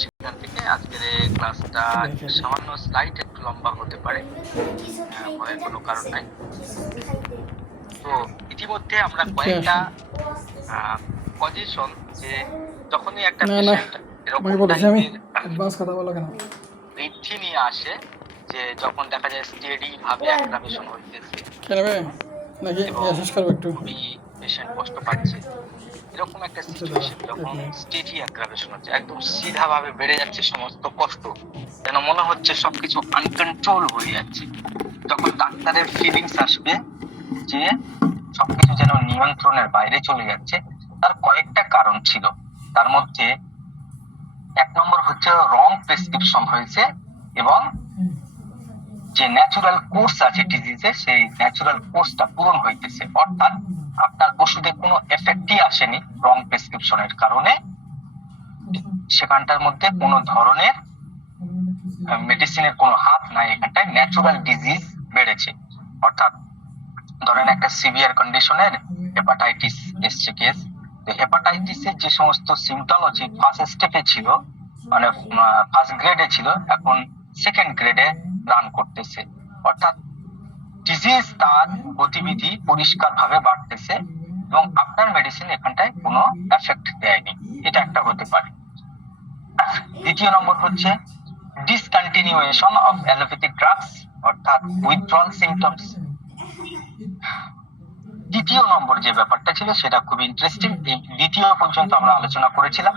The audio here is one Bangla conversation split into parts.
সেখান থেকে আজকের এই ক্লাসটা সামান্য স্লাইড একটু লম্বা হতে পারে, ভয়ের কোনো কারণ নাই। তো ইতিমধ্যে আমরা কয়েকটা পজিশন, যে যখনই একটা পেশেন্ট এরকম বৃদ্ধি নিয়ে আসে, যে যখন দেখা যায় স্টেডি ভাবে অ্যাগ্রাভেশন হইতেছে, খুবই পেশেন্ট কষ্ট পাচ্ছে, এরকম একটা সিচুয়েশন যখন স্টেডি অ্যাগ্রাভেশন হচ্ছে, একদম সিধা ভাবে বেড়ে যাচ্ছে সমস্ত কষ্ট, যেন মনে হচ্ছে সবকিছু আনকন্ট্রোল হয়ে যাচ্ছে, তখন ডাক্তারের ফিলিংস আসবে যে সবকিছু যেন নিয়ন্ত্রণের বাইরে চলে যাচ্ছে। তার কয়েকটা কারণ ছিল, তার মধ্যে এক নম্বর হচ্ছে রং প্রেসক্রিপশন হয়েছে এবং যে ন্যাচুরাল কোর্স আছে ডিজিজের, সেই ন্যাচুরাল কোর্সটা পূরণ হইতেছে, অর্থাৎ আপনার ওষুধে কোনো এফেক্টই আসেনি রং প্রেসক্রিপশনের কারণে, সেখানটার মধ্যে কোনো ধরনের মেডিসিনের কোনো হাত নাই, এখানটায় ন্যাচুরাল ডিজিজ বেড়েছে। অর্থাৎ ধরেন একটা সিভিয়ার কন্ডিশনের হেপাটাইটিস এসছে কেস, তো হেপাটাইটিসের যে সমস্ত সিমটোলজি ফার্স্ট স্টেপে ছিল, মানে ফার্স্ট গ্রেডে ছিল, এখন সেকেন্ড গ্রেডে রান করতেছে, অর্থাৎ ডিজিজ তার গতিবিধি পরিষ্কার ভাবে বাড়তেছে এবং আপনার মেডিসিন এখানটায় কোনো এফেক্ট দেয়নি, এটা একটা হতে পারে। দ্বিতীয় নম্বর হচ্ছে ডিসকন্টিনিউয়েশন অফ অ্যালোপ্যাথিক ড্রাগস, অর্থাৎ উইথড্রল সিমটমস। দ্বিতীয় নম্বর যে ব্যাপারটা ছিল সেটা খুব ইন্টারেস্টিং, এই দ্বিতীয় পর্যন্ত আমরা আলোচনা করেছিলাম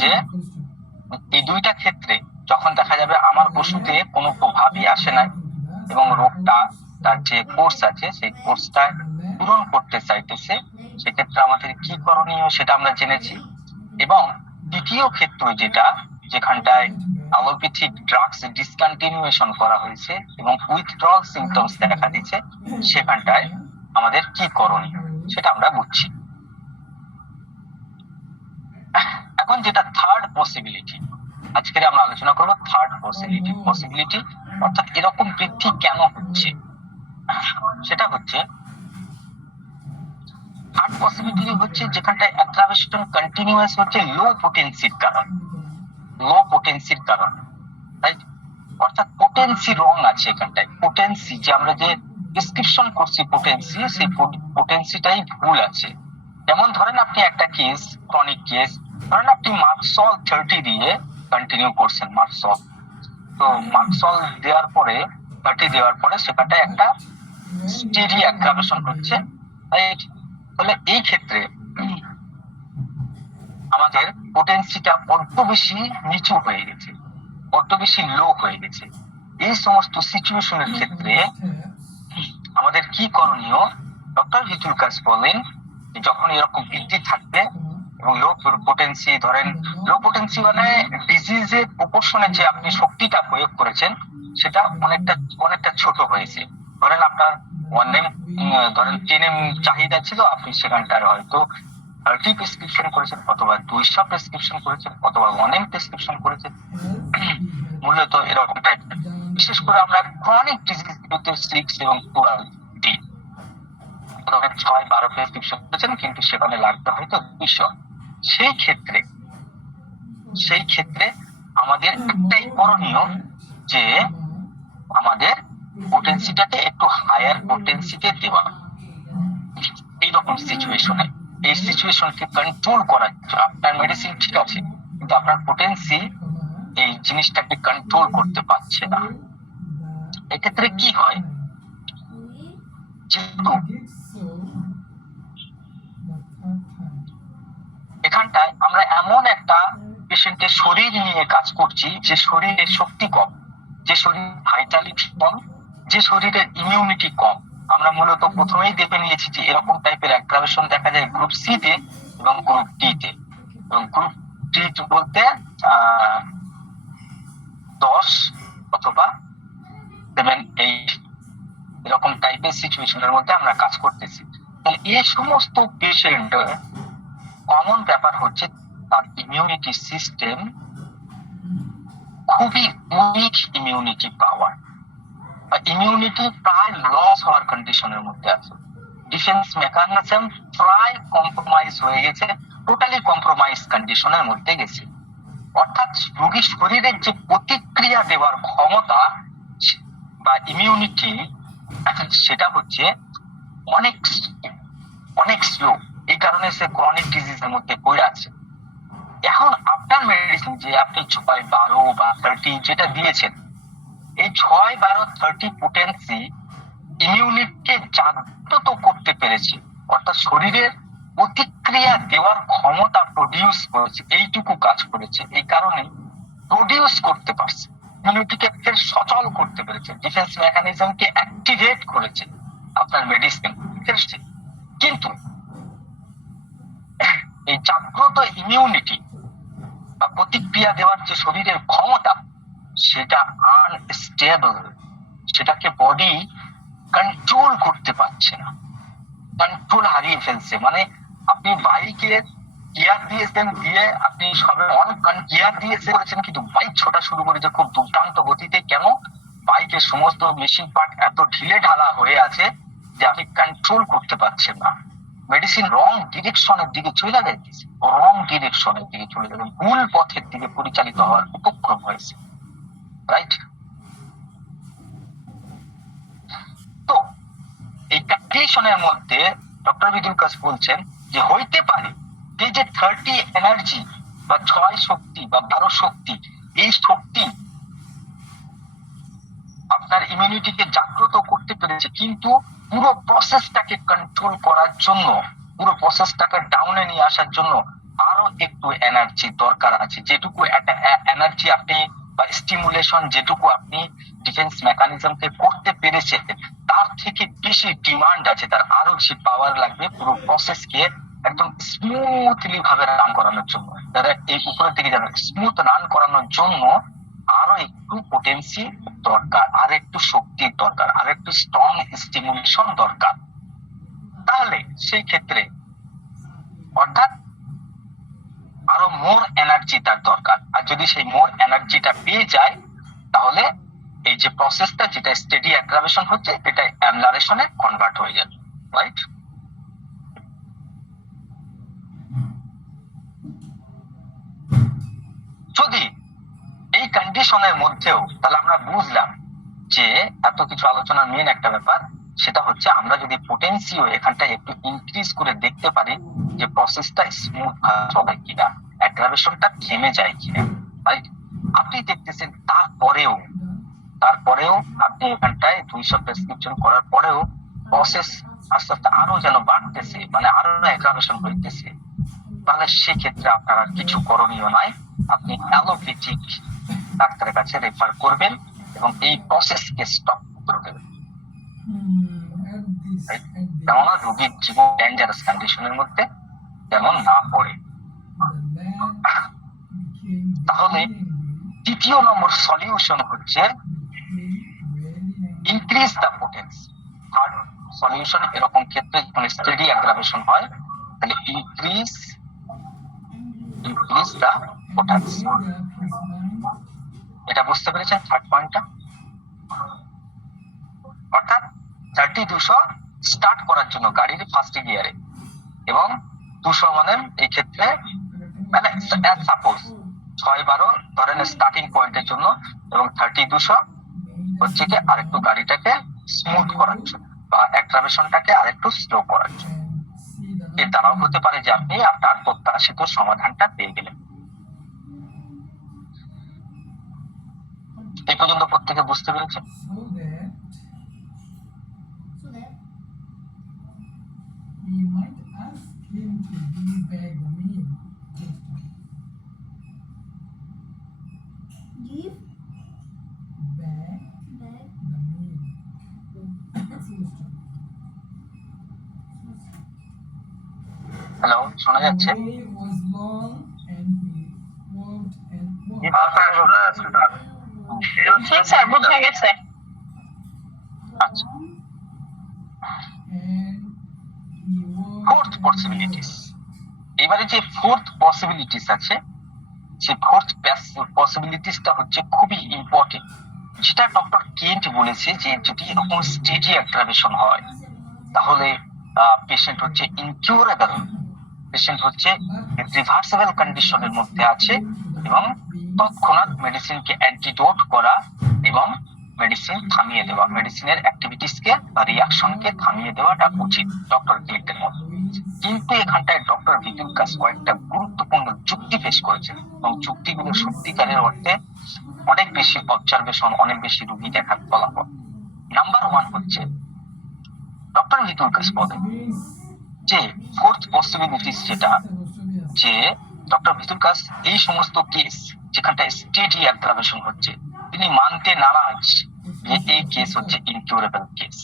যে এই দুইটা ক্ষেত্রে যখন দেখা যাবে আমার ওষুধে কোনো প্রভাবই আসে না এবং রোগটা তার যে কোর্স আছে সেই কোর্সটা পূরণ করতে চাইতেছে, সেক্ষেত্রে আমাদের কি করণীয় সেটা আমরা জেনেছি। এবং দ্বিতীয় ক্ষেত্র যেটা, যেখানটায় অ্যালোপ্যাথিক ড্রাগস ডিসকন্টিনিউয়েশন করা হয়েছে এবং উইথড্রল সিমটমস দেখা দিচ্ছে, সেখানটায় আমাদের কি করণীয় সেটা আমরা বুঝছি। এখন যেটা থার্ড পসিবিলিটি, আজকে আমরা আলোচনা করব থার্ড পসিবিলিটি, অর্থাৎ এরকম বৃদ্ধি কেন হচ্ছে, সেটা হচ্ছে থার্ড পসিবিলিটি হচ্ছে যেখানটায় অ্যাগ্রাভেশন কন্টিনিউয়াস হচ্ছে লো পোটেন্সির কারণ, রাইট? অর্থাৎ পোটেন্সি রং আছে এখানটায়, পোটেন্সি যে আমরা যে প্রেসক্রিপশন করছি পোটেন্সি, সেই পোটেন্সিটাই ভুল আছে। যেমন ধরেন আপনি একটা কেস, ক্রনিক কেস, ধরেন আপনি মার্কসল 30 দিয়ে কন্টিনিউ করছেন, মার্কসল, তো মার্কসল দেওয়ার পরে 30 দেওয়ার পরে সেখানটায় একটা স্টেডি অ্যাগ্রাভেশন হচ্ছে, রাইট? তাহলে এই ক্ষেত্রে আমাদের পোটেন্সিটা বড্ড বেশি নিচু হয়ে গেছে, বড্ড বেশি লো হয়ে গেছে। এই সমস্ত সিচুয়েশনের ক্ষেত্রে আমাদের কি করণীয়? ডক্টর ভিতুলকাস বলেন যখন এরকম বৃদ্ধি থাকবে এবং লো পোটেন্সি, ধরেন লো পোটেন্সি মানে ডিজিজের প্রপোর্শনে যে আপনি শক্তিটা প্রয়োগ করেছেন সেটা অনেকটা ছোট হয়েছে। ধরেন আপনার 1 এম, ধরেন 10 এম চাহিদা ছিল, আপনি সেখানটায় হয়তো 30 প্রেসক্রিপশন করেছেন, অথবা 200 প্রেসক্রিপশন করেছেন, অথবা 1 এম প্রেসক্রিপশন করেছেন, মূলত এরকম টাইপ। বিশেষ করে আমরা ক্রনিক ডিজিজ 6 এবং 12 দিন, ধরেন 6-12 প্রেসক্রিপশন করেছেন, কিন্তু সেখানে লাগবে হয়তো 200। সেই ক্ষেত্রে আমাদের একটাই করণীয় যে আমাদের পোটেন্সিটাকে একটু হায়ার পোটেন্সিতে দেওয়া। এইরকম সিচুয়েশনে, এই সিচুয়েশনকে কন্ট্রোল করার জন্য আপনার মেডিসিন ঠিক আছে, কিন্তু আপনার পোটেন্সি এই জিনিসটাকে কন্ট্রোল করতে পারছে না। এক্ষেত্রে কি হয়, যেহেতু এখানটায় আমরা এমন একটা পেশেন্টের শরীর নিয়ে কাজ করছি যে শরীরের শক্তি কম, যে শরীর ভাইটালিটি কম, যে শরীরের ইমিউনিটি কম। আমরা মূলত প্রথমেই দেখে নিয়েছি যে এরকম টাইপের অ্যাগ্রাভেশন দেখা যায় গ্রুপ সি তে এবং গ্রুপ ডি তে, এবং গ্রুপ ডি বলতে 10 অথবা 7-8 এরকম টাইপের সিচুয়েশনের মধ্যে আমরা কাজ করতেছি। তাহলে এই সমস্ত পেশেন্ট কমন ব্যাপার হচ্ছে তার ইমিউনিটি সিস্টেম খুবই উইক, ইমিউনিটি পাওয়ার বা ইমিউনিটি প্রায় লস হওয়ার কন্ডিশনের মধ্যে আছে, ডিফেন্স মেকানিজম প্রায় কম্প্রোমাইজ হয়ে গেছে, টোটালি কম্প্রোমাইজ কন্ডিশনের মধ্যে গেছে। অর্থাৎ রোগীর শরীরের যে প্রতিক্রিয়া দেওয়ার ক্ষমতা বা ইমিউনিটি, সেটা হচ্ছে অনেক অনেক স্লো। এই কারণে সে ক্রনিক ডিজিজের মধ্যে পড়ে আছে। এখন আফটার মেডিসিন যে আপনি 6, 12 বা 30 যেটা দিয়েছেন, এই 6, 12, 30 পোটেন্সি ইমিউনিটিকে জাগ্রত করতে পেরেছে, অর্থাৎ শরীরের প্রতিক্রিয়া দেওয়ার ক্ষমতা প্রডিউস করেছে, এইটুকু কাজ করেছে। এই কারণে প্রডিউস করতে পারছে, ইমিউনিটিকে ফের সচল করতে পেরেছে, ডিফেন্স মেকানিজমকে অ্যাক্টিভেট করেছে আপনার মেডিসিন। কিন্তু এই জাগ্রত ইমিউনিটি বা প্রতিক্রিয়া দেওয়ার যে শরীরের ক্ষমতা, সেটা আনস্টেবল, সেটাকে বডি কন্ট্রোল করতে পারছে না, কন্ট্রোল হারিয়ে ফেলছে। মানে আপনি বাইকের গিয়ার দিয়েছেন, দিয়ে আপনি সবে গিয়ার দিয়েছেন, কিন্তু বাইক ছোটা শুরু করেছে খুব দুর্দান্ত গতিতে। কেন? বাইকের সমস্ত মেশিন পার্ট এত ঢিলে ঢালা হয়ে আছে যে আপনি কন্ট্রোল করতে পারছেন না। মেডিসিন রং ডিরেকশনের দিকে চলে যাচ্ছে, রং ডিরেকশনের দিকে চলে যাবে, ভুল পথের দিকে পরিচালিত হওয়ার উপক্রম হয়েছে, রাইট? তো এই কন্ডিশনের মধ্যে ডক্টর বিদুল কাজ বলছেন যে হইতে পারে এই যে 30 এনার্জি বা 6 শক্তি বা 12 শক্তি, এই শক্তি আপনার ইমিউনিটিকে জাগ্রত করতে পেরেছে, কিন্তু পুরো প্রসেসটাকে কন্ট্রোল করার জন্য, পুরো প্রসেসটাকে ডাউনে নিয়ে আসার জন্য আরো একটু এনার্জি দরকার আছে। যেটুকু এনার্জি আপনি বা স্টিমুলেশন যেটুকু আপনি ডিফেন্স মেকানিজমকে করতে পেরেছেন, তার থেকে বেশি ডিমান্ড আছে, তার আরো বেশি পাওয়ার লাগবে পুরো প্রসেসকে একদম স্মুথলি ভাবে রান করানোর জন্য। যারা এই উপরের দিকে যারা স্মুথ রান করানোর জন্য আরো একটু পোটেন্সি দরকার, আর একটু শক্তির দরকার, আর একটু স্ট্রং স্টিমুলেশন দরকার। তাহলে সেই ক্ষেত্রে অর্থাৎ আরো মোর এনার্জি তার দরকার। আর যদি সেই মোর এনার্জিটা পেয়ে যায়, তাহলে এই যে প্রসেসটা যেটা স্টেডি অ্যাগ্রাভেশন হচ্ছে, এটা অ্যামলারেশনে কনভার্ট হয়ে যাবে, রাইট? যদি এই কন্ডিশনের মধ্যেও, তাহলে আমরা বুঝলাম যে এত কিছু আলোচনার মেন একটা ব্যাপার, সেটা হচ্ছে আমরা যদি পোটেন্সিও এখানটায় একটু ইনক্রিজ করে দেখতে পারি যে প্রসেসটা স্মুথ চলে কিনা, অ্যাগ্রাভেশনটা থেমে যায় কিনা, রাইট? আপনি দেখতেছেন তারপরেও আপনি এখানটায় 200 প্রেসক্রিপশন করার পরেও প্রসেস আস্তে আস্তে আরো যেন বাড়তেছে, মানে আরো অ্যাগ্রাভেশন হইতেছে, তাহলে সেক্ষেত্রে আপনার আর কিছু করণীয় নাই, আপনি অ্যালোপ্যাথিক ডাক্তারের কাছে রেফার করবেন এবং এই প্রসেসকে স্টপ করে দেবেন। কেননা রোগীর জীবন ডেঞ্জারাস কন্ডিশনের মধ্যে যেমন না পড়ে। তাহলে দ্বিতীয় নম্বর সলিউশন হচ্ছে increase the potency. Third solution এরকম ক্ষেত্রে যখন স্টেডি অ্যাগ্রাভেশন হয়, তাহলে ইনক্রিজ দ্য পোটেন্সি। এটা বুঝতে পেরেছেন থার্ড পয়েন্টটা? অর্থাৎ 30-200 স্টার্ট করার জন্য গাড়ির ফার্স্ট গিয়ারে, এবং 200 মানে এই ক্ষেত্রে মানে সাপোজ 6-12 ধরেন স্টার্টিং পয়েন্টের জন্য, এবং 30-200 হচ্ছে কি আরেকটু গাড়িটাকে স্মুথ করার জন্য বা অ্যাগ্রাভেশনটাকে আরেকটু স্লো করার জন্য। এর দ্বারাও হতে পারে যে আপনি আপনার প্রত্যাশিত সমাধানটা পেয়ে গেলেন। এই পর্যন্ত প্রত্যেকে বুঝতে পেরেছেন? We might ask him to give back the meal. Give Back back the meal. Hello, শোনা যাচ্ছে? The way was long and he walked and walked. শোনা যাচ্ছে স্যার? জি স্যার, বোঝা গেছে। আচ্ছা, And he walked fourth and possibilities. এবারে যে ফোর্থ পসিবিলিটিস আছে, সেই ফোর্থ পসিবিলিটিসটা হচ্ছে খুবই ইম্পর্টেন্ট, যেটা ডক্টর কেন্ট বলেছে যে যদি এরকম স্টেডি অ্যাগ্রাভেশন হয়, তাহলে পেশেন্ট হচ্ছে ইনকিউরেবল, পেশেন্ট হচ্ছে রিভার্সেবল কন্ডিশনের মধ্যে আছে, এবং তৎক্ষণাৎ মেডিসিনকে অ্যান্টিডোট করা এবং মেডিসিন থামিয়ে দেওয়া, মেডিসিনের অ্যাক্টিভিটিসকে বা রিয়াকশনকে থামিয়ে দেওয়াটা উচিত ডক্টর ক্লিকদের মধ্যে। কিন্তু এখানটায় ডক্টর ভিটুলকাস কয়েকটা গুরুত্বপূর্ণ যুক্তি পেশ করেছেন এবং যুক্তিগুলো সত্যিকারের অর্থে অনেক বেশি অবজারভেশন, অনেক বেশি রুগী দেখার ফলাফল। নাম্বার 1 হচ্ছে ডক্টর ভিটুলকাস বলেন যে ফোর্থ পসিবিলিটিস যেটা, যে ডক্টর ভিটুলকাস এই সমস্ত কেস যেখানটায় স্টেডি অ্যাগ্রাভেশন হচ্ছে তিনি মানতে নারাজ যে এই কেস হচ্ছে ইনকিউরেবল কেস।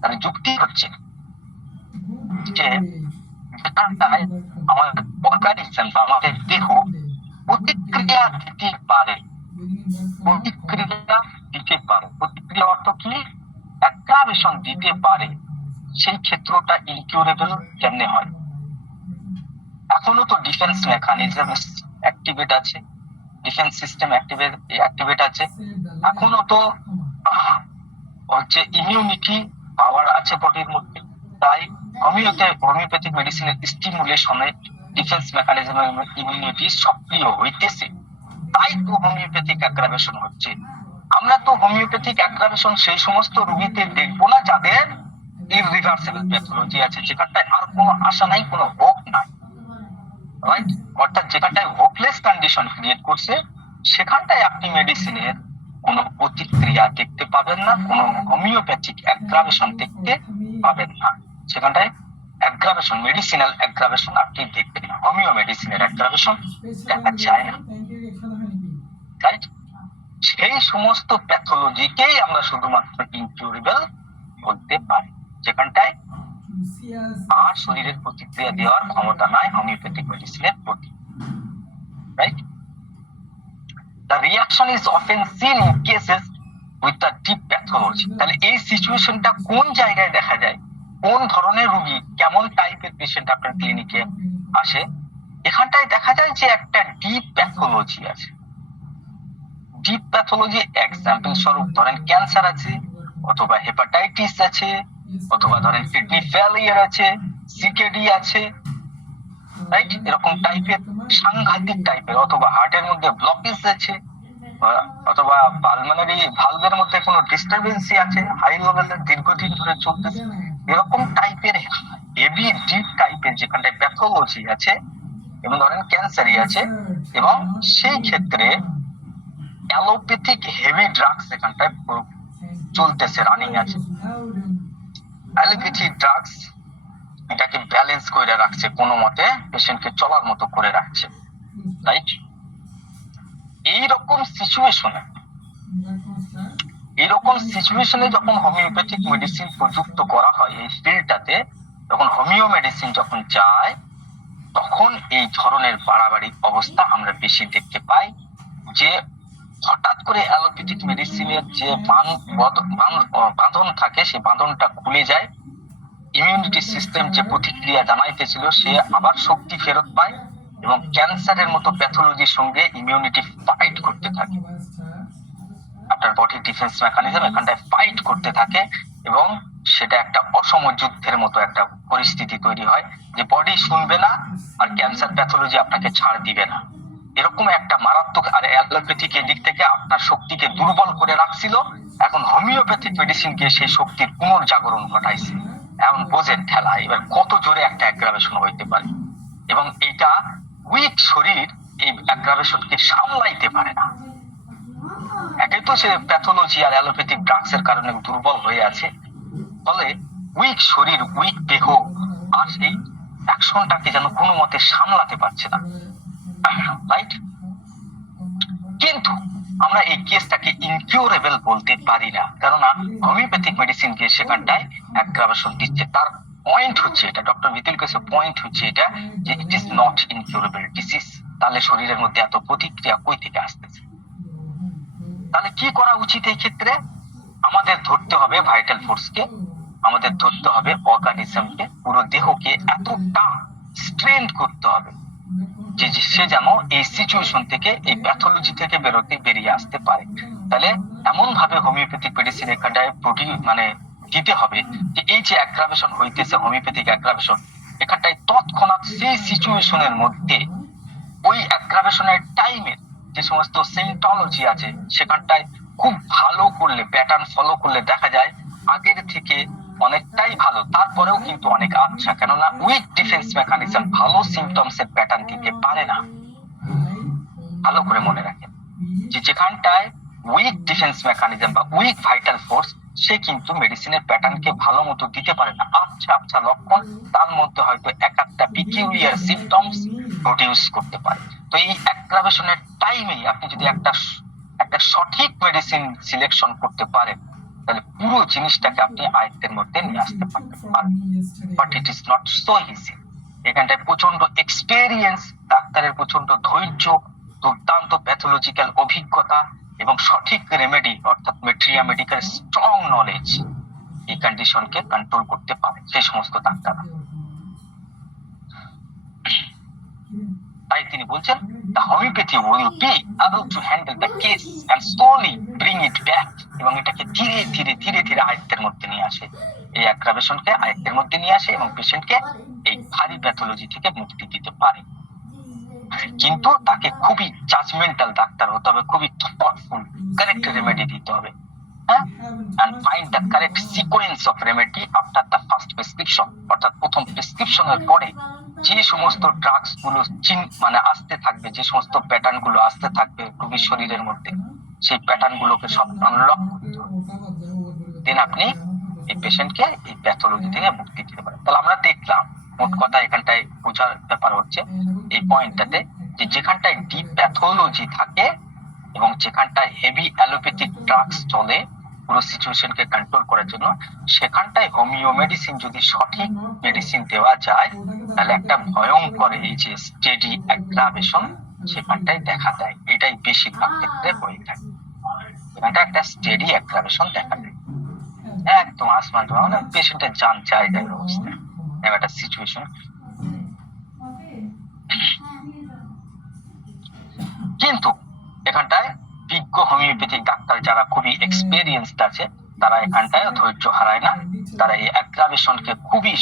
তার যুক্তি হচ্ছে যে যেখানটায় আমাদের অর্গানিজম বা আমাদের দেহ প্রতিক্রিয়া দিতে পারে, প্রতিক্রিয়া অর্থ কি, অ্যাগ্রাভেশন দিতে পারে, সেই ক্ষেত্রটা ইনকিউরেবল কেমনে হয়? এখনো তো ডিফেন্স মেকানিজম অ্যাক্টিভেট আছে, ডিফেন্স সিস্টেম অ্যাক্টিভেট আছে, এখনো তো হচ্ছে ইমিউনিটি পাওয়ার আছে বডির মধ্যে। তাই হোমিওপ্যাথিক মেডিসিনের স্টিমুলেশনে ডিফেন্স মেকানিজম ইমিউনিটি সক্রিয় হইতেছে, তাই তো হোমিওপ্যাথিক অ্যাগ্রাভেশন হচ্ছে। আমরা তো হোমিওপ্যাথিক অ্যাগ্রাভেশন সেই সমস্ত রোগীতে দেখবো না যাদের ইররিভার্সিবল প্যাথোলজি আছে, যেখানটায় আর কোনো আশা নাই, কোনো হোপ নাই, রাইট? অর্থাৎ যেখানটায় হোপলেস কন্ডিশন ক্রিয়েট করছে সেখানটায় আপনি মেডিসিনের কোনো প্রতিক্রিয়া দেখতে পাবেন না, কোনো হোমিওপ্যাথিক অ্যাগ্রাভেশন দেখতে পাবেন না। সেখানটায় অ্যাগ্রাভেশন, মেডিসিনাল অ্যাগ্রাভেশন আপনি দেখবেন না, হোমিও মেডিসিনের অ্যাগ্রাভেশন দেখা যায় না, রাইট? সেই সমস্ত প্যাথোলজিকেই আমরা শুধুমাত্র ইনকিউরেবল বলতে পারি, যেখানটায় আর শরীরের প্রতিক্রিয়া দেওয়ার ক্ষমতা নাই হোমিওপ্যাথিক মেডিসিনের প্রতি, right? The reaction is often seen in cases with the deep pathology. তাহলে এই সিচুয়েশনটা কোন জায়গায় দেখা যায়, কোন ধরনের রোগী, কেমন টাইপের পেশেন্ট আপনার ক্লিনিকে আসে? এখানটায় দেখা যায় যে একটা ডিপ প্যাথোলজি আছে। ডিপ প্যাথোলজি এক্সাম্পল স্বরূপ ধরেন ক্যান্সার আছে, অথবা হেপাটাইটিস আছে, অথবা ধরেন কিডনি ফেলিয়ার আছে, সিকেডি আছে, রাইট? এরকম টাইপের সাংঘাতিক টাইপের, অথবা হার্টের মধ্যে ব্লকেজ আছে, অথবা পালমোনারি ভালভের মধ্যে কোনো ডিস্টারবেন্সি আছে, হাই লেভেলের দীর্ঘদিন ধরে চলতেছে, এরকম টাইপের হেভি ডিপ টাইপের যেখানটায় প্যাথোলজি আছে এবং ধরেন ক্যান্সারই আছে, এবং সেই ক্ষেত্রে অ্যালোপ্যাথিক হেভি ড্রাগস এখানটায় চলতেছে, রানিং আছে। অ্যালোপ্যাথিক ড্রাগস এটাকে ব্যালেন্স করে রাখছে, কোনো মতে পেশেন্টকে চলার মতো করে রাখছে, রাইট? এইরকম সিচুয়েশনে যখন হোমিওপ্যাথিক মেডিসিন প্রযুক্ত করা হয় এই ফিল্ডটাতে, যখন হোমিও মেডিসিন যখন যায়, তখন এই ধরনের বাড়াবাড়ি অবস্থা আমরা বেশি দেখতে পাই, যে হঠাৎ করে অ্যালোপ্যাথিক মেডিসিনের যে বাঁধন থাকে সেই বাঁধনটা খুলে যায়, ইমিউনিটি সিস্টেম যে প্রতিক্রিয়া জানাইতেছিল সে আবার শক্তি ফেরত পায় এবং ক্যান্সারের মতো প্যাথোলজির সঙ্গে ইমিউনিটি ফাইট করতে থাকে, আপনার বডির ডিফেন্স মেকানিজম এখানটায় ফাইট করতে থাকে, এবং সেটা একটা অসম যুদ্ধের মতো একটা পরিস্থিতি তৈরি হয়, যে বডি শুনবে না আর ক্যান্সার প্যাথোলজি আপনাকে ছাড় দিবে না, এরকম একটা মারাত্মক। আর অ্যালোপ্যাথিক এদিক থেকে আপনার শক্তিকে দুর্বল করে রাখছিল, এখন হোমিওপ্যাথিক মেডিসিন গিয়ে সেই শক্তির পুনর্জাগরণ ঘটাইছে। এখন বোঝেন খেলা এবার কত জোরে একটা অ্যাগ্রাভেশন হইতে পারে, এবং এটা উইক শরীর এই অ্যাগ্রাভেশনকে সামলাইতে পারে না। এটাই তো সে প্যাথোলজি আর অ্যালোপ্যাথিক ড্রাগস এর কারণে দুর্বল হয়ে আছে, ফলে উইক শরীর, উইক দেহ আর সেই অ্যাকশনটাকে যেন কোনো মতে সামলাতে পারছে না, রাইট? কিন্তু আমরা এই কেসটাকে ইনকিউরেবল বলতে পারি না, কারণ হোমিওপ্যাথিক মেডিসিন কে সেখানটায় অ্যাগ্রাভেশন দিচ্ছে। তার পয়েন্ট হচ্ছে এটা, ডক্টর ভিটুলকাসের পয়েন্ট হচ্ছে এটা, যে it is not incurable disease. তাহলে শরীরের মধ্যে এত প্রতিক্রিয়া কই থেকে আসতেছে? তাহলে কি করা উচিত এই ক্ষেত্রে? আমাদের ধরতে হবে ভাইটাল ফোর্সকে, আমাদের ধরতে হবে অর্গানিজমকে, পুরো দেহকে এতটা স্ট্রেন্থ করতে হবে যে সে যেন এই সিচুয়েশন থেকে, এই প্যাথোলজি থেকে বেরিয়ে আসতে পারে। তাহলে এমন ভাবে হোমিওপ্যাথিক মেডিসিন এখানটায় দিতে হবে যে এই যে অ্যাগ্রাভেশন হইতেছে, হোমিওপ্যাথিক অ্যাগ্রাভেশন, এখানটায় তৎক্ষণাৎ সেই সিচুয়েশনের মধ্যে ওই অ্যাগ্রাভেশনের টাইমের যে সমস্ত সিমটলজি আছে সেখানটায় খুব ভালো করলে, প্যাটার্ন ফলো করলে দেখা যায় আগের থেকে অনেকটাই ভালো, তারপরেও কিন্তু অনেক আচ্ছা, কেননা উইক ডিফেন্স মেকানিজম ভালো সিমটমস এর প্যাটার্ন দিতে পারে না। ভালো করে মনে রাখেন যে যেখানটায় উইক ডিফেন্স মেকানিজম বা উইক ভাইটাল ফোর্স, সে কিন্তু মেডিসিনের প্যাটার্নকে ভালো মতো দিতে পারে না। আচ্ছা আচ্ছা লক্ষণ তার মধ্যে হয়তো এক একটা পিকিউলিয়ার সিমটমস প্রডিউস করতে পারে। তো এই অ্যাগ্রাভেশনের টাইমেই আপনি যদি একটা সঠিক মেডিসিন সিলেকশন করতে পারেন, তাহলে পুরো জিনিসটাকে আপনি আয়ত্তের মধ্যে নিয়ে আসতে পারবেন। But it is not so easy. এখানটায় প্রচন্ড এক্সপেরিয়েন্স, ডাক্তারের প্রচন্ড ধৈর্য, দুর্দান্ত প্যাথোলজিক্যাল অভিজ্ঞতা এবং সঠিক রেমেডি অর্থাৎ মেট্রিয়া মেডিকেল স্ট্রং নলেজ এই কন্ডিশনকে কন্ট্রোল করতে পারে সেই সমস্ত ডাক্তাররা। তাই তিনি বলছেন the homeopathy will be able to handle the case and slowly bring it back, এবং এটাকে ধীরে ধীরে ধীরে ধীরে আয়ত্তের মধ্যে নিয়ে আসে, এই অ্যাগ্রাভেশনকে আয়ত্তের মধ্যে নিয়ে আসে এবং পেশেন্টকে এই ভারী প্যাথোলজি থেকে মুক্তি দিতে পারে। কিন্তু তাকে খুবই জাজমেন্টাল ডাক্তার হতে হবে, খুবই থটফুল, কারেক্ট রেমেডি দিতে হবে, হ্যাঁ, and find the correct sequence of remedy after the first prescription, অর্থাৎ প্রথম প্রেসক্রিপশনের পরে যে সমস্ত ড্রাগস গুলো মানে আসতে থাকবে, যে সমস্ত প্যাটার্ন গুলো আসতে থাকবে রোগীর শরীরের মধ্যে, সেই প্যাটার্ন গুলোকে সব আনলক করতে হবে। দেন আপনি এই পেশেন্টকে এই প্যাথোলজি থেকে মুক্তি দিতে পারেন। তাহলে আমরা দেখলাম মোট কথা এখানটায় বোঝার ব্যাপার হচ্ছে এই পয়েন্টটাতে যে যেখানটায় ডিপ প্যাথোলজি থাকে এবং যেখানটায় হেভি অ্যালোপ্যাথিক ড্রাগস চলে পুরো সিচুয়েশনকে কন্ট্রোল করার জন্য, সেখানটায় হোমিও মেডিসিন যদি সঠিক মেডিসিন দেওয়া যায় তাহলে একটা ভয়ঙ্কর এই যে স্টেডি অ্যাগ্রাভেশন সেখানটায় দেখা দেয়। এটাই বেশিরভাগ ক্ষেত্রে হয়ে থাকে, এখানটা একটা স্টেডি অ্যাগ্রাভেশন দেখা দেয়, একদম আসমান মানে পেশেন্টের জান যায় যায় অবস্থা একটা সিচুয়েশন। কিন্তু এখানটায় বিজ্ঞ হোমিওপ্যাথিক ডাক্তার যারা খুবই এক্সপেরিয়েন্সড আছে তারা এখানটায় ধৈর্য হারায় না, তারা এই অ্যাগ্রাভেশনকে খুবই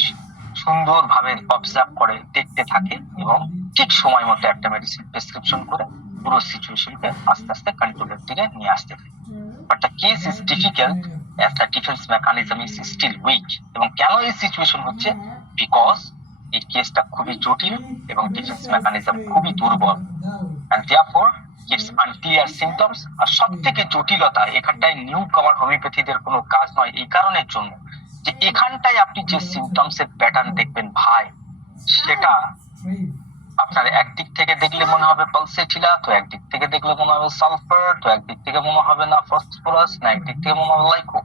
সুন্দরভাবে অবজার্ভ করে দেখতে থাকে এবং ঠিক সময় মতো একটা মেডিসিন প্রেসক্রিপশন করে পুরো সিচুয়েশনকে আস্তে আস্তে কন্ট্রোলের দিকে নিয়ে আসতে থাকে। But the case is difficult as the defence mechanism is still weak. এবং কেন এই সিচুয়েশন হচ্ছে? বিকজ এই কেসটা খুবই জটিল এবং ডিফেন্স মেকানিজম খুবই দুর্বল, and therefore gives unclear symptoms। আর সব থেকে জটিলতা এখানটায় নিউ কামার হোমিওপ্যাথিদের কোনো কাজ নয় এই কারণের জন্য যে এখানটায় আপনি যে সিমটমস এর প্যাটার্ন দেখবেন ভাই, সেটা আপনার একদিক থেকে দেখলে মনে হবে পালসেটিলা, তো একদিক থেকে দেখলে মনে হবে সালফার, তো একদিক থেকে মনে হবে না ফসফরাস, না একদিক থেকে মনে হবে লাইকো।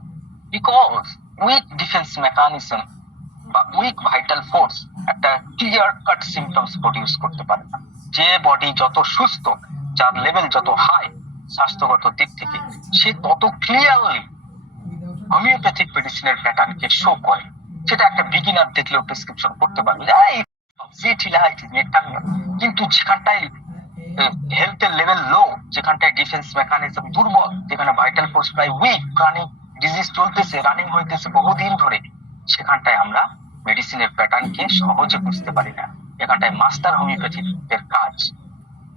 বিকজ উইক ডিফেন্স মেকানিজম বা উইক ভাইটাল ফোর্স একটা ক্লিয়ার কাট সিমটমস প্রডিউস করতে পারে না। যে বডি যত সুস্থ, যার লেভেল যত হাই স্বাস্থ্যগত দিক থেকে, সে তত ক্লিয়ারলি হোমিওপ্যাথিক মেডিসিনের প্যাটার্নকে শো করে। সেটা একটা বিগিনার দেখলেও প্রেসক্রিপশন করতে পারবে। কিন্তু যেখানটায় হেলথের লেভেল লো, যেখানটায় ডিফেন্স মেকানিজম দুর্বল, যেখানে ভাইটাল ফোর্স প্রায় উইক, ক্রনিক ডিজিজ চলতেছে, রানিং হইতেছে বহুদিন ধরে, সেখানটায় আমরা মেডিসিনের প্যাটার্নকে সহজে বুঝতে পারি না। এখানটায় মাস্টার হোমিওপ্যাথিদের কাজ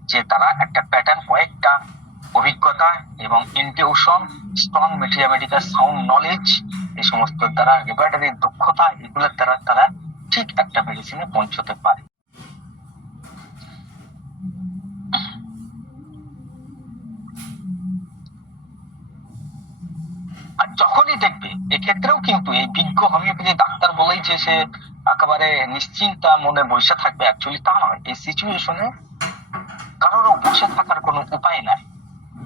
যে তারা একটা প্যাটার্ন, কয়েকটা অভিজ্ঞতা এবং intuition, strong medical sound knowledge, এই সমস্ত দ্বারা রেপার্টারি দক্ষতা, এগুলোর দ্বারা তারা ঠিক একটা মেডিসিনে পৌঁছতে পারে। আর যখনই দেখবে এক্ষেত্রেও কিন্তু এই বিজ্ঞ হোমিওপ্যাথি ডাক্তার বলেই যে সে একেবারে নিশ্চিন্তা মনে বসে থাকবে, অ্যাকচুয়ালি তা নয়। এই সিচুয়েশনে কারোরও বসে থাকার কোনো উপায় নাই।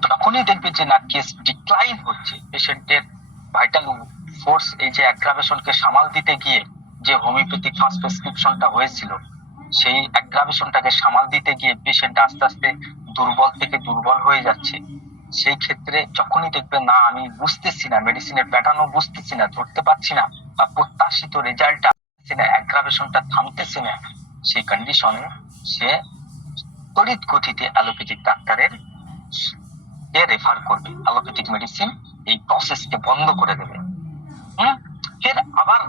যখনই দেখবে যে না কেস ডিক্লাইন হচ্ছে, পেশেন্টের ভাইটাল ফোর্স এই যে অ্যাগ্রাভেশনকে সামাল দিতে গিয়ে যে হোমিওপ্যাথিক ফার্স্ট প্রেসক্রিপশনটা হয়েছিল, সেই অ্যাগ্রাভেশনটাকে সামাল দিতে গিয়ে পেশেন্ট আস্তে আস্তে দুর্বল থেকে দুর্বল হয়ে যাচ্ছে, সেই ক্ষেত্রে যখনই দেখবে না আমি বুঝতেছি না, মেডিসিনের প্যাটার্নও বুঝতেছি না, ধরতে পারছি না, বা প্রত্যাশিত রেজাল্টটা আসছে না, অ্যাগ্রাভেশনটা থামতেছে না, সেই কন্ডিশনে সে তড়িৎ গতিতে অ্যালোপ্যাথিক ডাক্তারের রেফার করবে। অ্যালোপ্যাথিক মেডিসিন এই প্রসেসকে বন্ধ করে দেবে। ফের আবার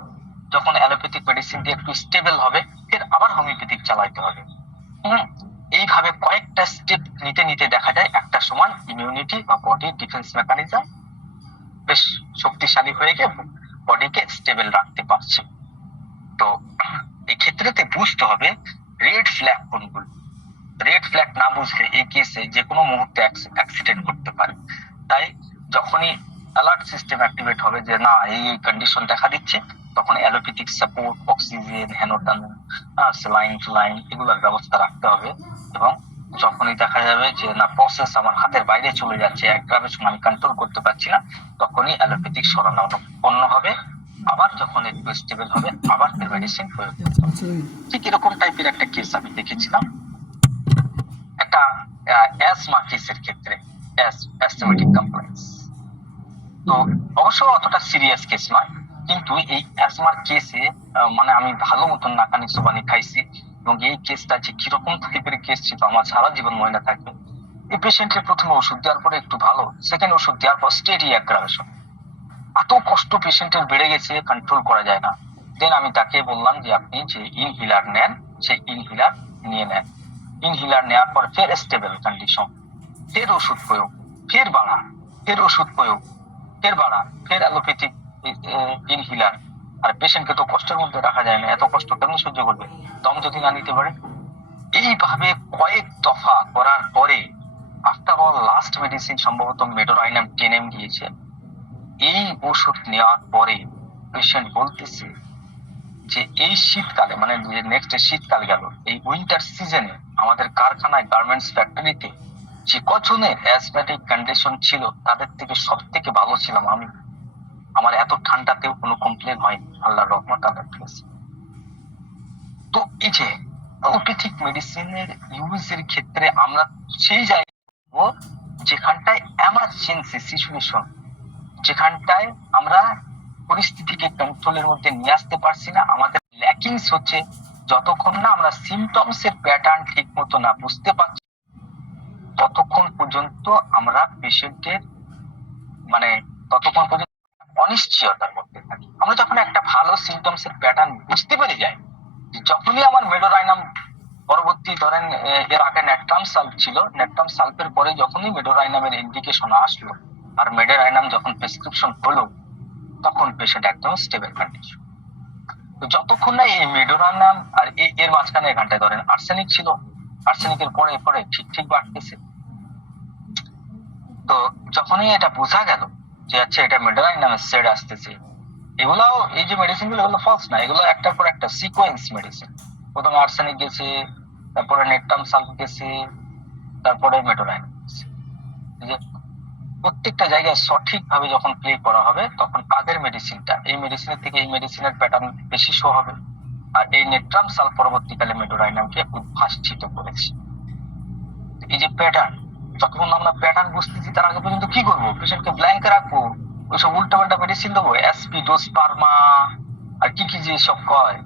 যখন অ্যালোপ্যাথিক মেডিসিন দিয়ে একটু স্টেবল হবে, ফের আবার হোমিওপ্যাথিক চালাইতে হবে। এইভাবে কয়েকটা স্টেপ নিতে নিতে দেখা যায় একটা সময় ইমিউনিটি বা বডির ডিফেন্স মেকানিজম বেশ শক্তিশালী হয়ে গিয়ে বডিকে স্টেবল রাখতে পারছে। তো এই ক্ষেত্রেতে বুঝতে হবে রেড ফ্ল্যাগ কোনগুলো। রেড ফ্ল্যাগ না বুঝলে এই কেসে যে কোনো মুহূর্তে অ্যাক্সিডেন্ট করতে পারে। তাই যখনই অ্যালার্ট সিস্টেম অ্যাক্টিভেট হবে যে না এই কন্ডিশন দেখা দিচ্ছে, তখন অ্যালোপ্যাথিক সাপোর্ট, অক্সিজেন, হেনোটান, স্যালাইন এগুলোর ব্যবস্থা রাখতে হবে। এবং যখনই দেখা যাবে যে না প্রসেস আমার হাতের বাইরে চলে যাচ্ছে, অ্যাগ্রাভেশন আমি কন্ট্রোল করতে পারছি না, তখনই অ্যালোপ্যাথিক শরণাপন্ন হবে। আবার যখন একটু স্টেবল হবে আবার মেডিসিন প্রয়োগ করতে হবে। ঠিক এরকম টাইপের একটা কেস আমি দেখেছিলাম একটা অ্যাজমা কেসের ক্ষেত্রে, অ্যাস্থমেটিক কমপ্লেক্স। তো অবশ্য অতটা সিরিয়াস কেস নয়, কিন্তু এই অ্যাজমার কেসে মানে আমি ভালো মতন নাকানি সোবানি খাইছি। এবং এই কেসটা যে কিরকম টাইপের কেস ছিল আমার সারা জীবন মনে থাকবে। এই পেশেন্টের প্রথমে ওষুধ দেওয়ার পরে একটু ভালো, সেকেন্ড ওষুধ দেওয়ার পর স্টেডি অ্যাগ্রাভেশন, এত কষ্ট পেশেন্টের বেড়ে গেছে, কন্ট্রোল করা যায় না। দেন আমি তাকে বললাম যে আপনি যে ইনহিলার নেন, সেই ইনহিলার নিয়ে নেন। ইনহিলার নেওয়ার পর ফের স্টেবল কন্ডিশন, ফের ওষুধ প্রয়োগ, ফের বাড়া, ফের ওষুধ প্রয়োগ, ফের বাড়া, ফের অ্যালোপ্যাথিক ইনহিলার। আর পেশেন্টকে তো কষ্টের মধ্যে রাখা যায় না, এত কষ্ট কেমন সহ্য করবে দম যদি না নিতে পারে। এইভাবে কয়েক দফা করার পরে আফটার অল লাস্ট মেডিসিন সম্ভবত মেডোরাইনাম 10 দিয়েছে। এই ওষুধ নেওয়ার পরে পেশেন্ট বলতেছে যে এই শীতকালে, মানে নেক্সট শীতকাল গেল, এই উইন্টার সিজনে আমাদের কারখানায়, গার্মেন্টস ফ্যাক্টরিতে যে কজনের অ্যাজমেটিক কন্ডিশন ছিল তাদের থেকে সব থেকে ভালো ছিলাম আমি। আমার এত ঠান্ডাতেও কোনো কমপ্লেন হয়নি, আল্লাহর রহমত, আল্লাহর কাছে। তো এই যে অ্যালোপ্যাথিক মেডিসিনের ইউজের ক্ষেত্রে আমরা সেই জায়গায় যেখানটায় এমার্জেন্সি সিচুয়েশন, যেখানটায় আমরা পরিস্থিতিকে কন্ট্রোলের মধ্যে নিয়ে আসতে পারছি না, আমাদের ল্যাকিংস হচ্ছে যতক্ষণ না আমরা সিমটমস এর প্যাটার্ন ঠিক মতো না বুঝতে পারছি ততক্ষণ পর্যন্ত আমরা পেশেন্টের মানে ততক্ষণ পর্যন্ত অনিশ্চয়তার মধ্যে থাকি। আমরা যখন একটা ভালো সিমটমস এর প্যাটার্ন বুঝতে পেরে যাই, যখনই আমার মেডোরাইনাম পরবর্তী ধরেন এর আগে নেট্রাম সালফ ছিল, নেট্রাম সালফের পরে যখনই মেডোরাইনামের ইন্ডিকেশন আসলো আর মেডোরাইনাম যখন প্রেসক্রিপশন হলো, তখন পেশেন্ট একদম স্টেবল কন্ডিশন। তো যতক্ষণ না এই মেডোরাইনাম আর এর মাঝখানে এখানটায় ধরেন আর্সেনিক ছিল, আর্সেনিকের পরে পরে ঠিক বাড়তেছে। তো যখনই এটা বোঝা গেল যে আচ্ছা এটা মেডোরাইনামের শেড আসতেছে, এগুলাও এই যে মেডিসিন গুলো এগুলো ফলস না, এগুলো একটার পর একটা সিকোয়েন্স মেডিসিন। প্রথমে আর্সেনিক গেছে, তারপরে নেট্রাম সালফ গেছে, তারপরে মেডোরাইনাম গেছে। যে প্রত্যেকটা জায়গায় সঠিকভাবে যখন প্লে করা হবে তখন আগের মেডিসিনটা এই মেডিসিনের থেকে এই মেডিসিনের প্যাটার্ন বেশি শো হবে। আর এই নেট্রাম সালফ পরবর্তীকালে মেডোরাইনামকে উদ্ভাসিত করেছে। এই যে প্যাটার্ন, যতক্ষণ আমরা প্যাটার্ন বুঝতেছি তার আগে পর্যন্ত কি করবো, পেশেন্টকে ব্ল্যাঙ্কে রাখবো, ওইসব উল্টাপাল্টা মেডিসিন দেবো, এসপি ডোজ পারমা আর কি যে সব কয়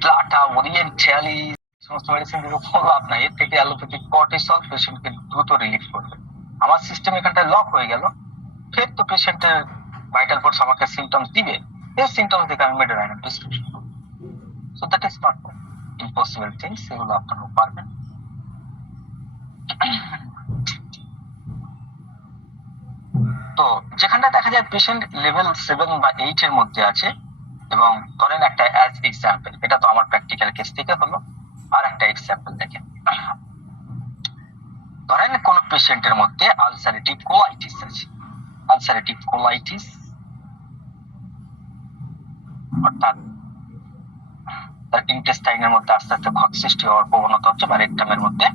প্লাটা ওরিয়েন্টালিস, সমস্ত মেডিসিন দিয়ে কোনো লাভ নাই। এর থেকে অ্যালোপ্যাথিক কর্টিসল পেশেন্টকে দ্রুত রিলিফ করবে। আমার সিস্টেম এখানটায় লক হয়ে গেল, ফের তো পেশেন্টের ভাইটাল ফোর্স আমাকে সিমটমস দিবে, এই সিমটমস দেখে আমি মেডোরাইনাম প্রেসক্রিপশন করব। So that is not impossible things, এগুলো আপনারা পারবেন। তো যেখানটা দেখা যায় পেশেন্ট লেভেল 7 বা 8 এর মধ্যে আছে, এবং ধরেন একটা অ্যাজ এক্সাম্পল, এটা তো আমার প্র্যাকটিক্যাল কেস থেকে হলো, আর একটা এক্সাম্পল দেখেন। ধরেন কোন পেশেন্টের মধ্যে আলসারেটিভ কোলাইটিস আছে। আলসারেটিভ কোলাইটিস অর্থাৎ তার ইন্টেস্টাইনের মধ্যে আস্তে আস্তে ক্ষত সৃষ্টি হওয়ার প্রবণতা হচ্ছে, বা রেকটামের মধ্যে।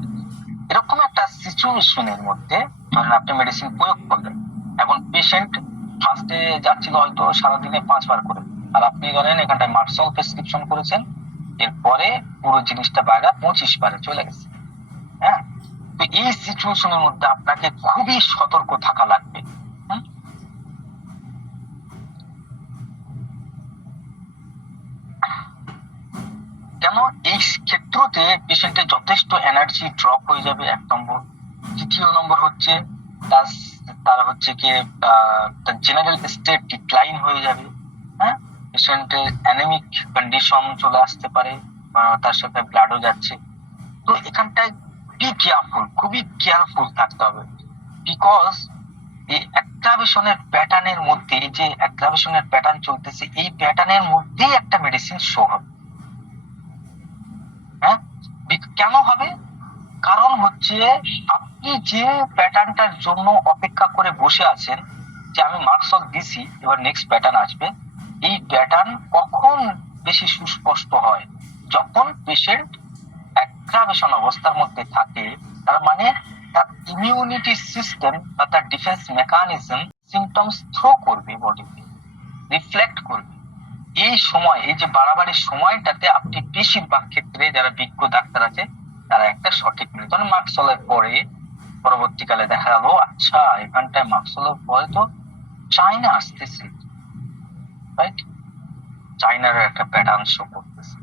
এরকম একটা সিচুয়েশনের মধ্যে ধরেন আপনি মেডিসিন প্রয়োগ করলেন, এখন পেশেন্ট ফার্স্টে যাচ্ছিল হয়তো সারাদিনে 5 বার করে, আর আপনি ধরেন এখানটায় মার্সল প্রেসক্রিপশন করেছেন, এরপরে পুরো জিনিসটা বাইরে 25 বারে চলে গেছে। হ্যাঁ, তো এই সিচুয়েশনের মধ্যে আপনাকে খুবই সতর্ক থাকা লাগবে। কেন, এই ক্ষেত্রতে পেশেন্টের যথেষ্ট এনার্জি ড্রপ হয়ে যাবে, 1 নম্বর। দ্বিতীয় নম্বর হচ্ছে তার হচ্ছে কি জেনারেল স্টেট ডিক্লাইন হয়ে যাবে। হ্যাঁ, পেশেন্টের অ্যানেমিক কন্ডিশন চলে আসতে পারে, তার সাথে ব্লাডও যাচ্ছে। তো এখানটায় বি কেয়ারফুল, খুবই কেয়ারফুল থাকতে হবে। বিকজ এই অ্যাগ্রাভেশনের প্যাটার্নের মধ্যে, এই যে অ্যাগ্রাভেশনের প্যাটার্ন চলতেছে, এই প্যাটার্নের মধ্যেই একটা মেডিসিন শো হবে। হ্যাঁ, কেন হবে? কারণ হচ্ছে আপনি যে প্যাটার্নটার জন্য অপেক্ষা করে বসে আছেন যে আমি মার্কসল দিছি, এবার নেক্সট প্যাটার্ন আসবে, এই প্যাটার্ন কখন বেশি সুস্পষ্ট হয়? যখন পেশেন্ট অ্যাগ্রাভেশন অবস্থার মধ্যে থাকে, তার মানে তার ইমিউনিটি সিস্টেম বা তার ডিফেন্স মেকানিজম সিমটমস থ্রো করবে, বডিতে রিফ্লেক্ট করবে। এই সময়, এই যে বাড়াবাড়ির সময়টাতে আপনি বেশিরভাগ ক্ষেত্রে যারা বিজ্ঞ ডাক্তার আছে তারা একটা সঠিক নির্ধারণ, মার্কসলের পরে পরবর্তীকালে দেখা গেল আচ্ছা এখানটায় মার্কসলের পরে তো চায়না আসতেছে, রাইট? চায়নার একটা প্যাটার্ন শো করতেছে,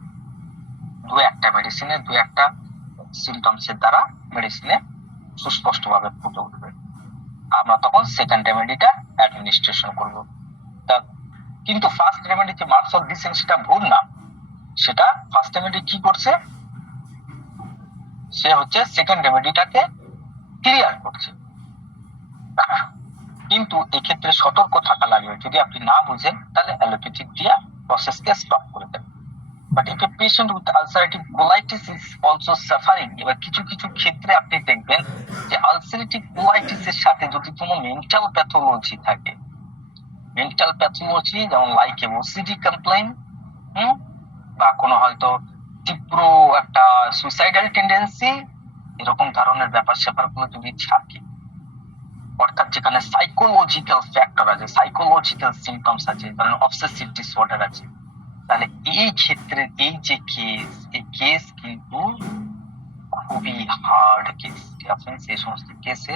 দু একটা মেডিসিনে, দু একটা সিমটমস এর দ্বারা মেডিসিনে সুস্পষ্ট ভাবে ফুটে উঠবে। আমরা তখন সেকেন্ড রেমেডিটা অ্যাডমিনিস্ট্রেশন করব। তা কিন্তু ফার্স্ট রেমেডি যে মার্কসল দিচ্ছেন সেটা ভুল না, সেটা ফার্স্ট রেমেডি কি করছে, সে হচ্ছে সেকেন্ড রেমেডিটাকে ক্লিয়ার করছে। কিন্তু এক্ষেত্রে সতর্ক থাকা লাগবে, যদি আপনি না বুঝেন তাহলে অ্যালোপ্যাথিক দিয়ে প্রসেসকে স্টপ করে দেন। But if a patient with ulcerative colitis is also suffering, এবার কিছু কিছু ক্ষেত্রে আপনি দেখবেন যে আলসারেটিভ কোলাইটিস এর সাথে যদি কোনো মেন্টাল প্যাথোলজি থাকে, মেন্টাল প্যাথোলজি যেমন লাইক ওসিডি কমপ্লেইন, বা কোনো হয়তো তীব্র একটা সুইসাইডাল টেন্ডেন্সি, এরকম ধরনের ব্যাপার স্যাপার গুলো যদি থাকে, অর্থাৎ যেখানে সাইকোলজিক্যাল ফ্যাক্টর আছে, সাইকোলজিক্যাল সিমটমস আছে, ধরেন অবসেসিভ ডিসঅর্ডার আছে, তাহলে এই ক্ষেত্রে এই যে কেস, এই কেস কিন্তু খুবই হার্ড কেস। এই সমস্ত কেসে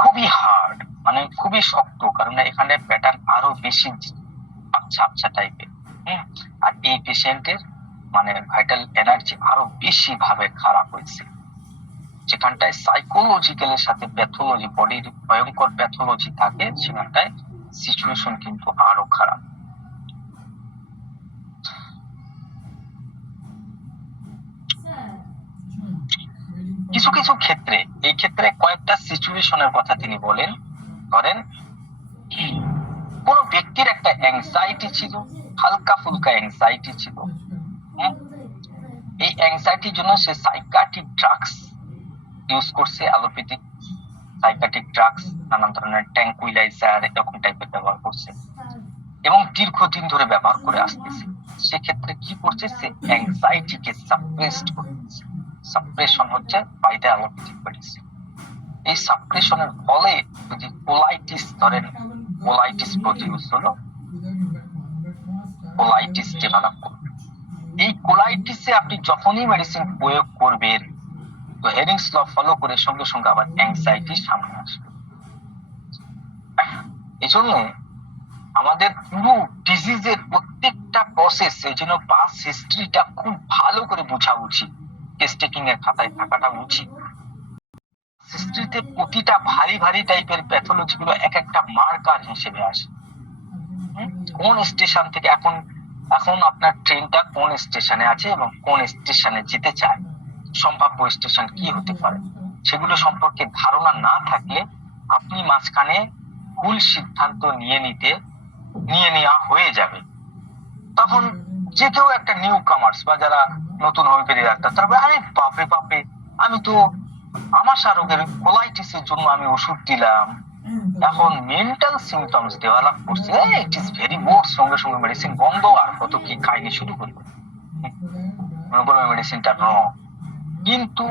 খুবই হার্ড, মানে খুবই শক্ত, কারণ এখানে প্যাটার্ন আরো বেশি আবছা আবছা টাইপের। আর এই পেশেন্টের মানে ভাইটাল এনার্জি আরো বেশি ভাবে খারাপ হয়েছে, যেখানটায় সাইকোলজিক্যালের সাথে প্যাথোলজি, বডির ভয়ঙ্কর প্যাথোলজি থাকে, সেখানটায় সিচুয়েশন কিন্তু আরো খারাপ। কিছু কিছু ক্ষেত্রে, এই ক্ষেত্রে কয়েকটা সিচুয়েশনের কথা তিনি বলেন। ধরেন কোন ব্যক্তির একটা অ্যাংজাইটি ছিল, হালকা ফুলকা অ্যাংজাইটি ছিল, এই অ্যাংজাইটির জন্য সে সাইকিয়াট্রিক ড্রাগস ইউজ করছে, অ্যালোপ্যাথিক সাইকিয়াট্রিক ড্রাগস, নানান ধরনের ট্যাঙ্কুইলাইজার এরকম টাইপের ব্যবহার করছে এবং দীর্ঘদিন ধরে ব্যবহার করে আসতেছে। সেক্ষেত্রে কি করছে, সে অ্যাংজাইটিকে সাপ্রেসড করতেছে। সাপ্রেশন হচ্ছে বাই দ্য অ্যালোপ্যাথিক মেডিসিন। এই সাপ্রেশনের ফলে যদি কোলাইটিস, ধরেন কোলাইটিস প্রডিউস হলো, কোলাইটিস ডেভেলপ করবে। এই কোলাইটিসে আপনি যখনই মেডিসিন প্রয়োগ করবেন, তো হেরিংস ল ফলো করে সঙ্গে সঙ্গে আবার অ্যাংজাইটি সামনে আসবে। এই জন্য আমাদের পুরো ডিজিজের প্রত্যেকটা প্রসেস, এই জন্য পাস হিস্ট্রিটা খুব ভালো করে বোঝা উচিত, কেস টেকিং এর খাতায় থাকাটা উচিত। হিস্ট্রিতে প্রতিটা ভারী ভারী টাইপের প্যাথোলজি গুলো এক একটা মার্কার হিসেবে আসে। কোন স্টেশন থেকে এখন আপনার ট্রেনটা কোন স্টেশনে আছে এবং কোন স্টেশনে যেতে চায়, সম্ভাব্য স্টেশন কি হতে পারে, সেগুলো সম্পর্কে ধারণা না থাকলে আপনি মাঝখানে ভুল সিদ্ধান্ত নিয়ে নেওয়া হয়ে যাবে। তখন যে কেউ একটা নিউ কামার্স বা যারা নতুন হোমিওপ্যাথি ডাক্তার, তারপরে আরে বাপরে বাপরে, আমি তো আমাশা রোগের কোলাইটিসের জন্য আমি ওষুধ দিলাম, এখন মেন্টাল সিমটমস ডেভেলপ করছে, ইট ইজ ভেরি গুড, সঙ্গে সঙ্গে মেডিসিন বন্ধ, আর কত কি খাইনি শুরু করবে, মনে করবে মেডিসিনটা ন। কিন্তু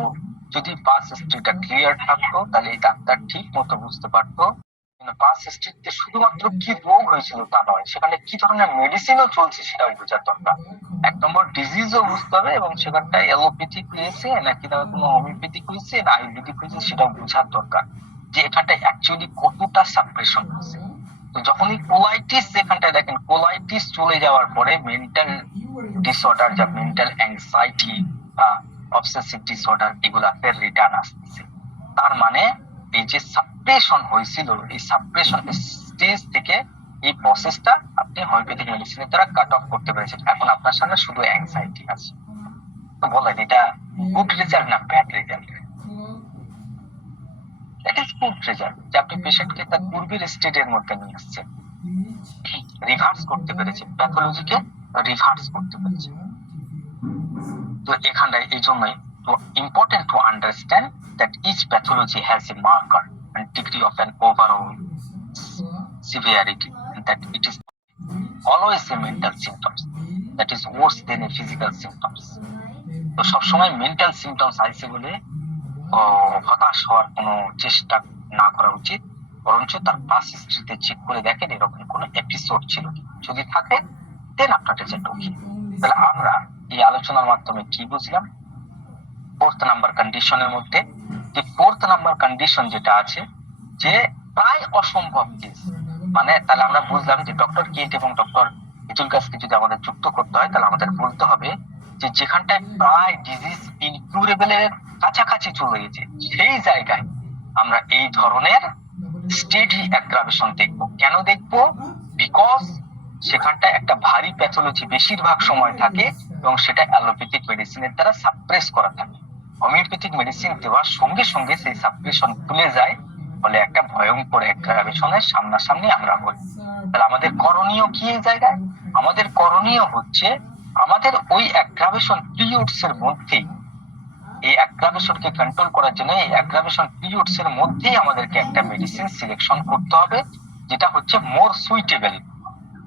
যদি পাস হিস্ট্রিটা ক্লিয়ার থাকতো তাহলে এই ডাক্তার ঠিক মতো বুঝতে পারতো পাস হিস্ট্রিতে শুধুমাত্র কি রোগ হয়েছিল তা নয়, সেখানে কি ধরনের মেডিসিনও চলছে সেটাও বোঝার দরকার। এক নম্বর ডিজিজও বুঝতে হবে এবং সেখানটায় অ্যালোপ্যাথিক হয়েছে নাকি না কোনো হোমিওপ্যাথিক হয়েছে না আয়ুর্বেদিক হয়েছে সেটাও বোঝার দরকার, যে এখানটায় অ্যাকচুয়ালি কতটা সাপ্রেশন হয়েছে। তো যখনই কোলাইটিস, এখানটায় দেখেন কোলাইটিস চলে যাওয়ার পরে মেন্টাল ডিসঅর্ডার, যা মেন্টাল অ্যাংজাইটি বা অবসেসিভ ডিসঅর্ডার, এগুলা ফের রিটার্ন আসতেছে। তার মানে এই যে সাপ্রেশন হয়েছিল, এই সাপ্রেশন স্টেজ থেকে এই প্রসেসটা আপনি হোমিওপ্যাথিক মেডিসিনের দ্বারা কাট অফ করতে পেরেছেন। এখন আপনার সামনে শুধু অ্যাংজাইটি আছে। তো বলেন এটা গুড রেজাল্ট না bad result? That is good result, যে আপনি পেশেন্টকে তার পূর্বের স্টেটের মধ্যে নিয়ে আসছেন, রিভার্স করতে পেরেছে, প্যাথোলজিকে রিভার্স করতে পেরেছে। তো এখানটায় এই জন্যই তো important to understand that each pathology has a marker and degree of an overall severity, and that it is always a mental symptoms that is worse than a physical symptoms. তো সবসময় মেন্টাল সিমটমস আইছে বলে হতাশ হওয়ার কোনো চেষ্টা না করা উচিত, বরঞ্চ তার পাস হিস্ট্রিতে চেক করে দেখেন এরকম কোনো এপিসোড ছিল কি, যদি থাকে দেন আপনার রেজাল্ট ওকে। তাহলে আমরা এই আলোচনার মাধ্যমে কি বুঝলাম, ফোর্থ নাম্বার কন্ডিশনের মধ্যে যে ফোর্থ নাম্বার কন্ডিশন যেটা আছে যে প্রায় অসম্ভব কেস, মানে তাহলে আমরা বুঝলাম যে ডক্টর কেট এবং ডক্টর ইজুলকাসকে যদি আমাদের যুক্ত করতে হয় তাহলে আমাদের বলতে হবে যে যেখানটায় প্রায় ডিজিজ ইনকিউরেবলের কাছাকাছি চলে গেছে সেই জায়গায় আমরা এই ধরনের স্টেডি অ্যাগ্রাভেশন দেখবো। কেন দেখবো? বিকজ সেখানটায় একটা ভারী প্যাথোলজি বেশিরভাগ সময় থাকে এবং সেটা অ্যালোপ্যাথিক মেডিসিনের দ্বারা সাপ্রেস করা থাকে। হোমিওপ্যাথিক মেডিসিন দেওয়ার সঙ্গে সঙ্গে সেই সাপ্রেশন খুলে যায়, ফলে একটা ভয়ঙ্কর অ্যাগ্রাভেশনের সামনাসামনি আমরা হই। তাহলে আমাদের করণীয় কি এই জায়গায়? আমাদের করণীয় হচ্ছে আমাদের ওই অ্যাগ্রাভেশন পিরিয়ডস এর মধ্যেই, এই অ্যাগ্রাভেশনকে কন্ট্রোল করার জন্য এই অ্যাগ্রাভেশন পিরিয়ডস এর মধ্যেই আমাদেরকে একটা মেডিসিন সিলেকশন করতে হবে যেটা হচ্ছে মোর সুইটেবল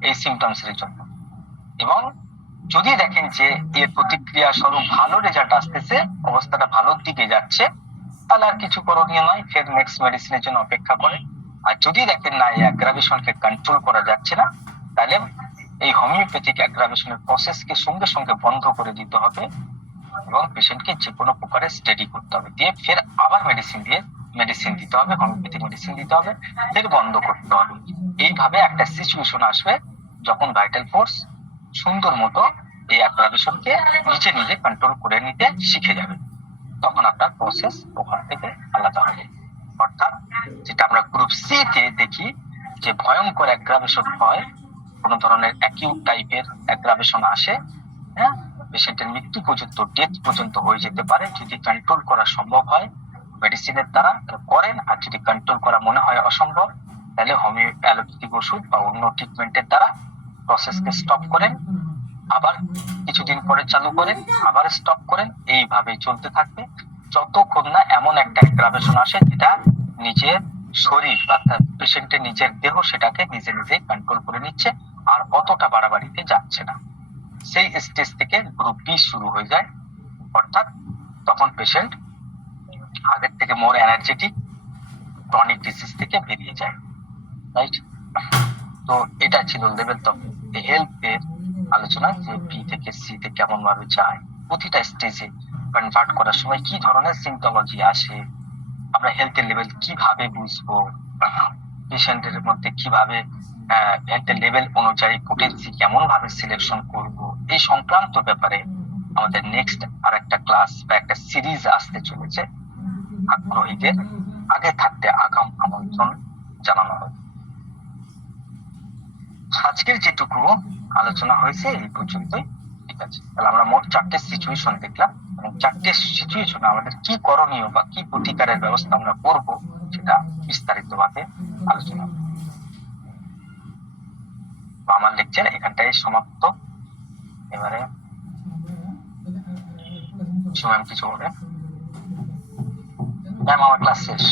এই সিমটমস এর জন্য। এবং যদি দেখেন যে এর প্রতিক্রিয়া স্বরূপ ভালো রেজাল্ট আসতেছে, অবস্থাটা ভালোর দিকে যাচ্ছে, তাহলে আর কিছু করণীয় নয়, ফের নেক্সট মেডিসিনের জন্য অপেক্ষা করে। আর যদি দেখেন না এই অ্যাগ্রাভেশনকে কন্ট্রোল করা যাচ্ছে না, তাহলে এই হোমিওপ্যাথিক অ্যাগ্রাভেশনের প্রসেসকে সঙ্গে সঙ্গে বন্ধ করে দিতে হবে এবং পেশেন্টকে যে কোনো প্রকারে স্টাডি করতে হবে, দিয়ে ফের আবার মেডিসিন দিতে হবে, হোমিওপ্যাথিক মেডিসিন দিতে হবে, ফের বন্ধ করতে হবে। এইভাবে একটা সিচুয়েশন আসবে যখন ভাইটাল ফোর্স সুন্দর মতো এই অ্যাগ্রাভেশনকে নিজে কন্ট্রোল করে নিতে শিখে যাবে, তখন আপনার প্রসেস ওখান থেকে আলাদা হবে। অর্থাৎ যেটা আমরা গ্রুপ সি তে দেখি যে ভয়ঙ্কর অ্যাগ্রাভেশন হয়, কোনো ধরনের অ্যাকিউট টাইপের অ্যাগ্রাভেশন আসে, হ্যাঁ, পেশেন্টের মৃত্যু পর্যন্ত, ডেথ পর্যন্ত হয়ে যেতে পারে। যদি কন্ট্রোল করা সম্ভব হয় মেডিসিনের দ্বারা করেন, আর যদি কন্ট্রোল করা মনে হয় অসম্ভব তাহলে অ্যালোপ্যাথিক ওষুধ বা অন্য ট্রিটমেন্টের দ্বারা প্রসেসকে স্টপ করেন, আবার কিছুদিন পরে চালু করেন, আবার স্টপ করেন, এইভাবেই চলতে থাকবে যতক্ষণ না এমন একটা অ্যাগ্রাভেশন আসে যেটা নিজের শরীর অর্থাৎ পেশেন্টের নিজের দেহ সেটাকে নিজে কন্ট্রোল করে নিচ্ছে আর অতটা বাড়াবাড়িতে যাচ্ছে না। সেই স্টেজ থেকে গ্রুপ বি শুরু হয়ে যায়, অর্থাৎ তখন পেশেন্ট আগের থেকে মোর এনার্জেটিক ক্রনিক ডিজিজ থেকে বেরিয়ে যায়, রাইট? তো এটা ছিল লেভেল অফ হেলথ এর আলোচনা, যে বি থেকে সি তে কেমন ভাবে যায়, প্রতিটা স্টেজে কনভার্ট করার সময় কি ধরনের সিমটোলজি আসে, আমরা হেলথের লেভেল কিভাবে বুঝবো, পেশেন্টের মধ্যে কিভাবে হেলথের লেভেল অনুযায়ী পোটেন্সি কেমন ভাবে সিলেকশন করব, এই সংক্রান্ত ব্যাপারে আমাদের নেক্সট আর একটা ক্লাস বা একটা সিরিজ আসতে চলেছে। আগ্রহীদের আগে থাকতে আগাম আমন্ত্রণ জানানো হয়। আজকের যেটুকু আলোচনা হয়েছে এই পর্যন্তই, ঠিক আছে? তাহলে আমরা মোট 4টে সিচুয়েশন দেখলাম এবং 4টে সিচুয়েশনে আমাদের কি করণীয় বা কি প্রতিকারের ব্যবস্থা আমরা করব সেটা বিস্তারিত ভাবে আলোচনা। আমার লেকচার এখানটাই সমাপ্ত। এবারে ম্যাম কিছু বলে? ম্যাম আমার ক্লাস শেষ।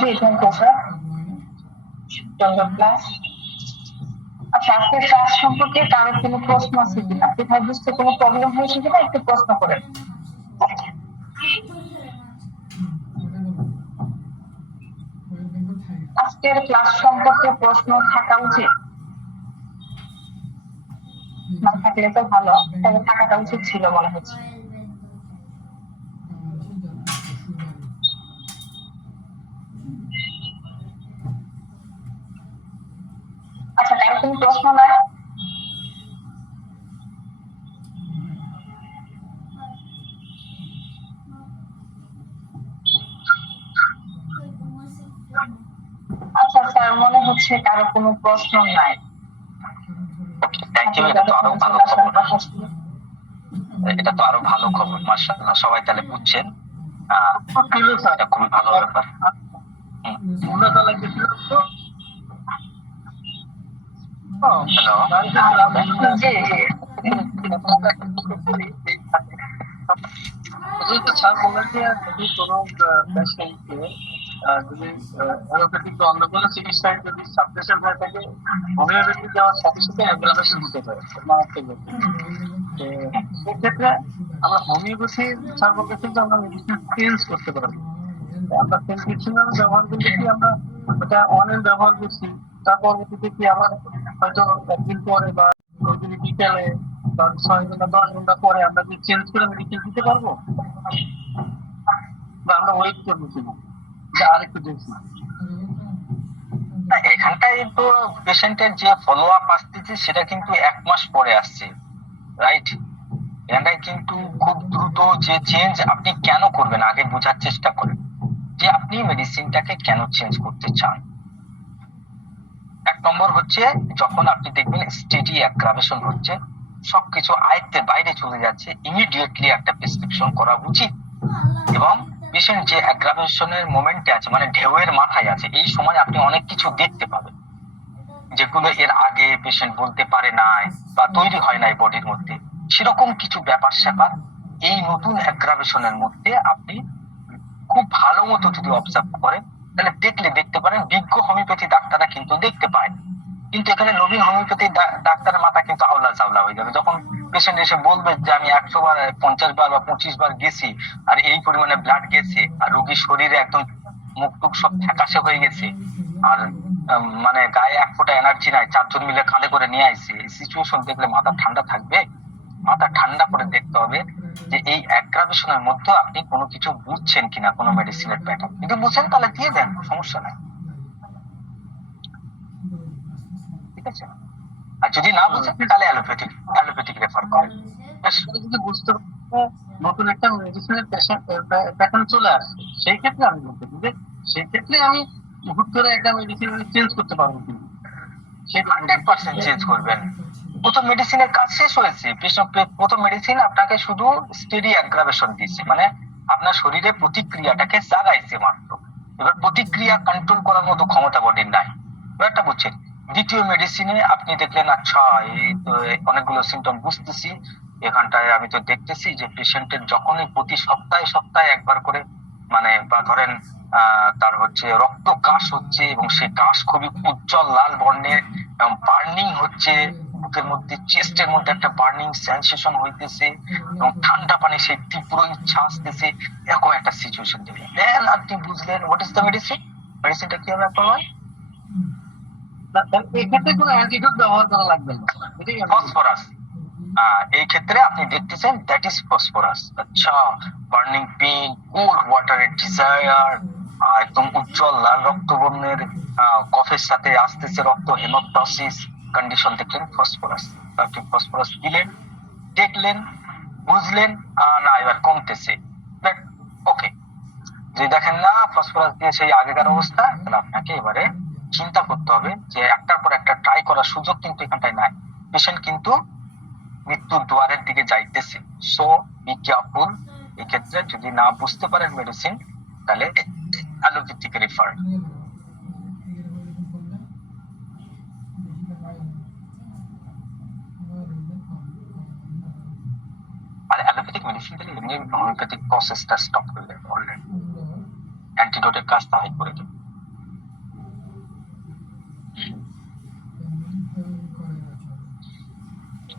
জি থ্যাংক ইউ স্যার। সুন্দর ক্লাস। আচ্ছা, আজকের ক্লাস সম্পর্কে কারো কোনো প্রশ্ন আছে কিনা, কোথায় বুঝতে কোনো প্রবলেম হয়েছে কিনা একটু প্রশ্ন করেন। আজকের ক্লাস সম্পর্কে প্রশ্ন থাকা উচিত, না থাকলে তো ভালো, তবে থাকাটা উচিত ছিল মনে হচ্ছে। আচ্ছা, কারো কোনো প্রশ্ন নাই? আচ্ছা স্যার, মনে হচ্ছে কারো কোনো প্রশ্ন নাই। Thank you. এটা তো আরো ভালো খবর, এটা তো আরো ভালো খবর, মাশাআল্লাহ। সবাই তাহলে বুঝছেন এটা খুবই ভালো ব্যাপার। হ্যালো, জি জি। স্যার বললেন যে যদি কোনো পেশেন্টকে যদি অ্যালোপ্যাথিক বা অন্য কোনো চিকিৎসায় যদি সাবপ্রেশন হয়ে থাকে, হোমিওপ্যাথি দেওয়ার সাথে সাথে অ্যাগ্রাভেশন হতে পারে মারাত্মক ব্যাপার। তো সেক্ষেত্রে আমরা হোমিওপ্যাথি স্যার বলতেছি যে আমরা মেডিসিন চেঞ্জ করতে পারবো। আমরা প্রেসক্রিপশনাল ব্যবহার করলে কি আমরা ওটা অনেক ব্যবহার করছি, তার পরবর্তীতে কি আবার হয়তো একদিন পরে বা যদি বিকেলে বা 6 ঘন্টা 10 ঘন্টা পরে আমরা কি চেঞ্জ করে মেডিসিন দিতে পারবো, বা আমরা ওয়েট করবো কিনা যে আরেকটু দেখছি? না, এখানটায় তো পেশেন্টের যে ফলো আপ আসতেছে সেটা কিন্তু 1 মাস পরে আসছে, রাইট? এখানটায় কিন্তু খুব দ্রুত যে চেঞ্জ আপনি কেন করবেন আগে বোঝার চেষ্টা করেন যে আপনি মেডিসিনটাকে কেন চেঞ্জ করতে চান। 1 নম্বর হচ্ছে যখন আপনি দেখবেন স্টেডি অ্যাগ্রাভেশন হচ্ছে, সবকিছু আয়ত্তের বাইরে চলে যাচ্ছে, ইমিডিয়েটলি একটা প্রেসক্রিপশন করা উচিত। এবং পেশেন্ট যে অ্যাগ্রাভেশনের মোমেন্টে আছে, মানে ঢেউয়ের মাথায় আছে, এই সময় আপনি অনেক কিছু দেখতে পাবেন যেগুলো এর আগে পেশেন্ট বলতে পারে নাই বা তৈরি হয় নাই বডির মধ্যে। সেরকম কিছু ব্যাপার স্যাপার এই নতুন অ্যাগ্রাভেশনের মধ্যে আপনি খুব ভালো মতো যদি অবজার্ভ করেন তাহলে দেখতে পারেন বিজ্ঞ হোমিওপ্যাথি ডাক্তাররা কিন্তু দেখতে পায়। কিন্তু এখানে নবীন হোমিওপ্যাথি ডাক্তারের মাথা কিন্তু আওলা চাওলা হয়ে যাবে যখন পেশেন্ট এসে বলবে যে আমি 100 বার 50 বার বা 25 বার গেছি আর এই পরিমাণে ব্লাড গেছে আর রোগীর শরীরে একদম মুখ টুক সব ফ্যাকাশে হয়ে গেছে আর মানে গায়ে 1 ফোঁটা এনার্জি নাই, 4 জন মিলে কাঁধে করে নিয়ে আসছে। এই সিচুয়েশন দেখলে মাথা ঠান্ডা থাকবে? মাথা ঠান্ডা করে দেখতে হবে যে এই অ্যাগ্রাভেশনের মধ্যে আপনি কোনো কিছু বুঝছেন কিনা, কোনো মেডিসিনের প্যাটার্ন। যদি বুঝছেন তাহলে দিয়ে দেন, সমস্যা নাই, ঠিক আছে? আর যদি না বুঝেন তাহলে অ্যালোপ্যাথিক রেফার করেন। যদি বুঝতে পারবো নতুন একটা মেডিসিনের প্যাটার্ন চলে আসছে, সেই ক্ষেত্রে আমি বলতে পারি যে সেই ক্ষেত্রে আমি হুট করে একটা মেডিসিন চেঞ্জ করতে পারবো কিনা, 100% চেঞ্জ করবেন। প্রথম মেডিসিনের কাজ শেষ হয়েছে, প্রথম মেডিসিন আপনাকে শুধু স্টেডি অ্যাগ্রাভেশন দিচ্ছে, মানে আপনার শরীরে প্রতিক্রিয়াটাকে জাগাইছে মাত্র। এবার প্রতিক্রিয়া কন্ট্রোল করার মতো ক্ষমতা বডির নাই, ব্যাপারটা বুঝছেন? দ্বিতীয় মেডিসিনে আপনি দেখলেন আচ্ছা এই তো অনেকগুলো সিমটম বুঝতেছি, এখানটায় আমি তো দেখতেছি যে পেশেন্টের যখনই প্রতি সপ্তাহে সপ্তাহে একবার করে মানে বা ধরেন তার হচ্ছে রক্ত কাশ হচ্ছে এবং সেই কাশ খুবই উজ্জ্বল লাল বর্ণের এবং বার্নিং হচ্ছে, বুকের মধ্যে চেস্টের মধ্যে একটা বার্নিং সেন্সেশন হইতেছে এবং ঠান্ডা পানি সেই তীব্র ইচ্ছা আসতেছে, এরকম একটা সিচুয়েশন দেখলেন, দেন আপনি বুঝলেন হোয়াট ইজ দ্য মেডিসিনটা কি হবে আপনার হয়। এক্ষেত্রে কোনো অ্যান্টিডোট ব্যবহার করা লাগবে না, এটাই ফসফরাস। এই ক্ষেত্রে আপনি দেখতেছেন দ্যাট ইজ ফসফরাস। আচ্ছা, বার্নিং পেইন, কোল্ড ওয়াটারের ডিজায়ার, একদম উজ্জ্বল লাল রক্তবর্ণের কফের সাথে আসতেছে রক্ত, হেমোপ্টাসিস কন্ডিশন দেখলেন, ফসফরাস। আপনি ফসফরাস দিলেন, দেখলেন, বুঝলেন না এবার কমতেছে, ওকে। যদি দেখেন না ফসফরাস দিয়ে সেই আগেকার অবস্থা, তাহলে আপনাকে এবারে চিন্তা করতে হবে যে একটার পর একটা ট্রাই করার সুযোগ কিন্তু এখানটায় নাই। পেশেন্ট কিন্তু মৃত্যুর দুয়ারের দিকে যাইতেছে, সো বি কেয়ারফুল। এক্ষেত্রে যদি না বুঝতে পারেন মেডিসিন তাহলে অ্যালোপ্যাথিক রেফার। আর অ্যালোপ্যাথিক মেডিসিন দিলে এমনি হোমিওপ্যাথিক প্রসেসটা স্টপ করে দেবে অলরেডি, অ্যান্টিডোটের কাজ তাই করে দেবে।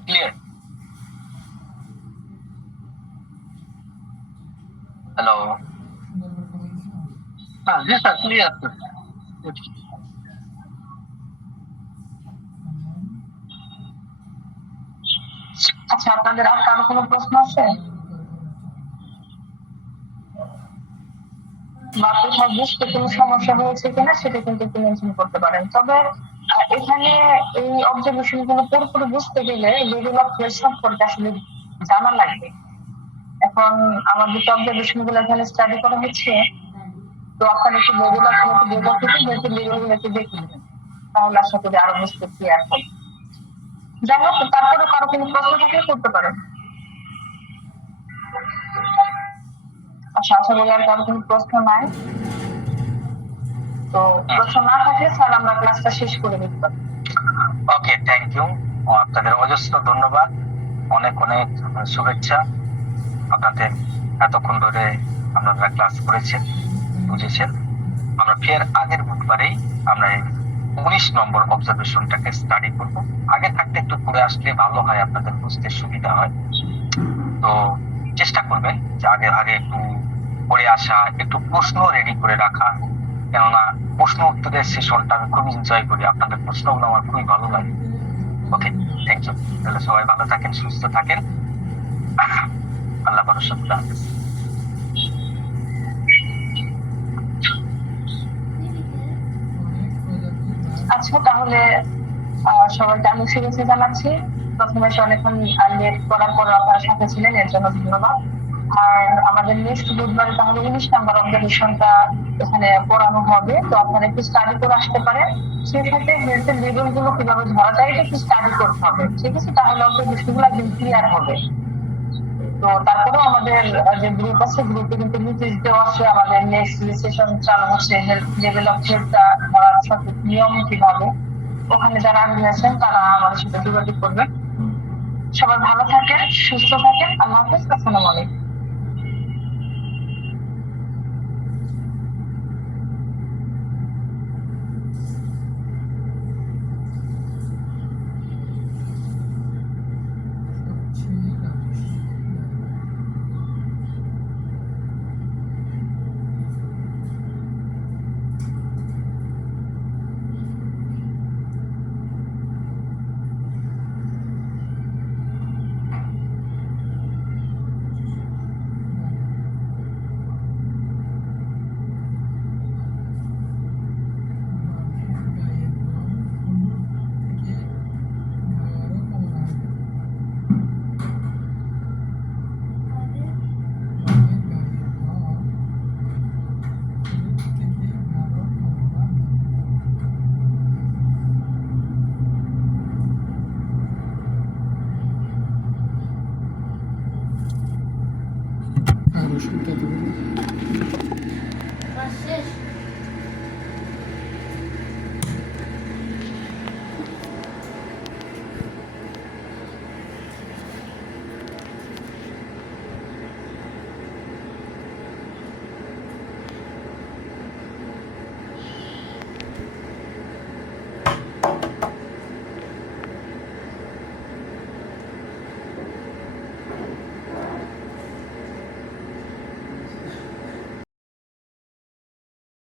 ক্লিয়ার? হ্যালো, হ্যাঁ জি স্যার ক্লিয়ার। আচ্ছা, আপনাদের আর কারো কোনো প্রশ্ন আছে? বা কোথাও বুঝতে কোনো সমস্যা হয়েছে কিনা সেটা কিন্তু একটু মেনশন করতে পারেন। তবে এখানে এই অবজারভেশন গুলো পুরোপুরি বুঝতে গেলে রেগুলার ফ্রেশ সম্পর্কে আসলে জানা লাগবে। এখন আমাদের যে অবজারভেশন গুলো এখানে স্টাডি করা হচ্ছে, তো আপনার একটু রেগুলার থেকে লেভেল গুলো একটু দেখে নেবেন, তাহলে আশা করি আরো বুঝতে ক্লিয়ার হবে। যাই হোক, তারপরে কারো কোনো প্রশ্ন থাকলে করতে পারেন। আশা করি আর কারো কোনো প্রশ্ন নাই। তো প্রশ্ন না থাকলে স্যার আমরা ক্লাসটা শেষ করে দিতে পারি। ওকে, থ্যাংক ইউ। আপনাদের অজস্র ধন্যবাদ, অনেক অনেক শুভেচ্ছা। আপনাদের এতক্ষণ ধরে আপনারা ক্লাস করেছেন, বুঝেছেন। আমরা ফের আগের বুধবারেই আমরা 19 নম্বর অবজারভেশনটাকে স্টাডি করব। আগে থাকতে একটু পড়ে আসলে ভালো হয়, আপনাদের বুঝতে সুবিধা হয়। তো চেষ্টা করবেন যে আগে আগে একটু পড়ে আসা, একটু প্রশ্ন রেডি করে রাখা, কেননা প্রশ্ন উত্তরের সেশনটা আমি খুবই এনজয় করি। আপনাদের প্রশ্নগুলো আমার খুবই ভালো লাগে। ওকে, থ্যাংক ইউ। তাহলে সবাই ভালো থাকেন, সুস্থ থাকেন। আল্লাহ ভরসা, খুদা হাফেজ। আচ্ছা, তাহলে সবাইকে আমি শুভেচ্ছা জানাচ্ছি। প্রথমে অনেকক্ষণ লেট করার পর আপনারা সাথে ছিলেন, এর জন্য ধন্যবাদ। আর আমাদের নেক্সট বুধবারে তাহলে 19 নাম্বার অবজারভেশনটা এখানে পড়ানো হবে। তো আপনারা একটু স্টাডি করে আসতে পারেন। সেই সাথে হেলথের লেভেল গুলো কিভাবে ধরা যায় এটা একটু স্টাডি করতে হবে, ঠিক আছে? তাহলে আপনার বিষয়গুলো একদম ক্লিয়ার হবে। তো তারপরেও আমাদের যে গ্রুপ আছে, গ্রুপে কিন্তু নোটিশ দেওয়া আছে আমাদের নেক্সট সেশন চালু হচ্ছে, হেলথ লেভেল অফ হেলথটা ধরার সঠিক নিয়ম কিভাবে। ওখানে যারা আগ্রহী আছেন তারা আমাদের সাথে যোগাযোগ করবেন। সবাই ভালো থাকেন, সুস্থ থাকেন। আল্লাহ হাফেজ, আসসালামু আলাইকুম।